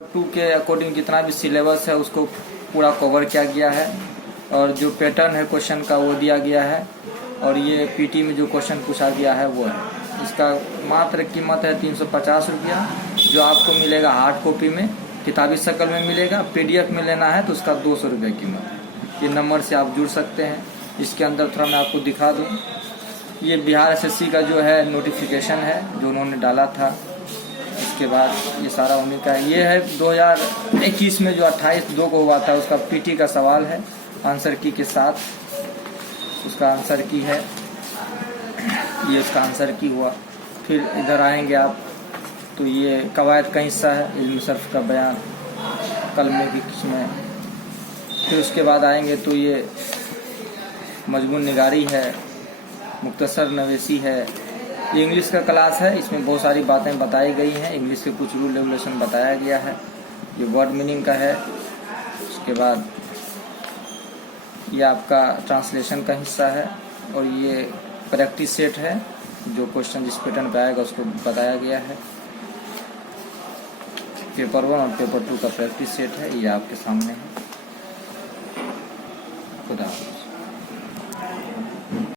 2 के अकॉर्डिंग जितना भी सिलेबस है उसको पूरा कवर किया गया है और जो पैटर्न है क्वेश्चन का वो दिया गया है और ये पीटी में जो क्वेश्चन पूछा गया है वो है। इसका मात्र कीमत है 350 रुपया, जो आपको मिलेगा हार्ड कॉपी में, किताबी शक्ल में मिलेगा। पीडीएफ में लेना है तो उसका 200 रुपये कीमत है। ये नंबर से आप जुड़ सकते हैं। इसके अंदर थोड़ा मैं आपको दिखा दूँ, ये बिहार एसएससी का जो है नोटिफिकेशन है जो उन्होंने डाला था। इसके बाद ये सारा उन्हीं का ये है 2021 में जो 28/2 को हुआ था उसका पीटी का सवाल है, आंसर की के साथ उसका आंसर की है, ये उसका आंसर की हुआ। फिर इधर आएंगे आप तो ये कवायद का हिस्सा है, इल्म सर्फ का बयान, कलमे की किस्में। फिर उसके बाद आएंगे तो ये मजमून निगारी है, मुख्तसर नवेसी है। ये इंग्लिश का क्लास है, इसमें बहुत सारी बातें बताई गई हैं, इंग्लिश के कुछ रूल रेगुलेशन बताया गया है। ये वर्ड मीनिंग का है। उसके बाद ये आपका ट्रांसलेशन का हिस्सा है और ये प्रैक्टिस सेट है, जो क्वेश्चन जिस पैटर्न पे आएगा उसको बताया गया है। पेपर 1 और पेपर 2 का प्रैक्टिस सेट है, ये आपके सामने है। खुदा हाफ़िज़।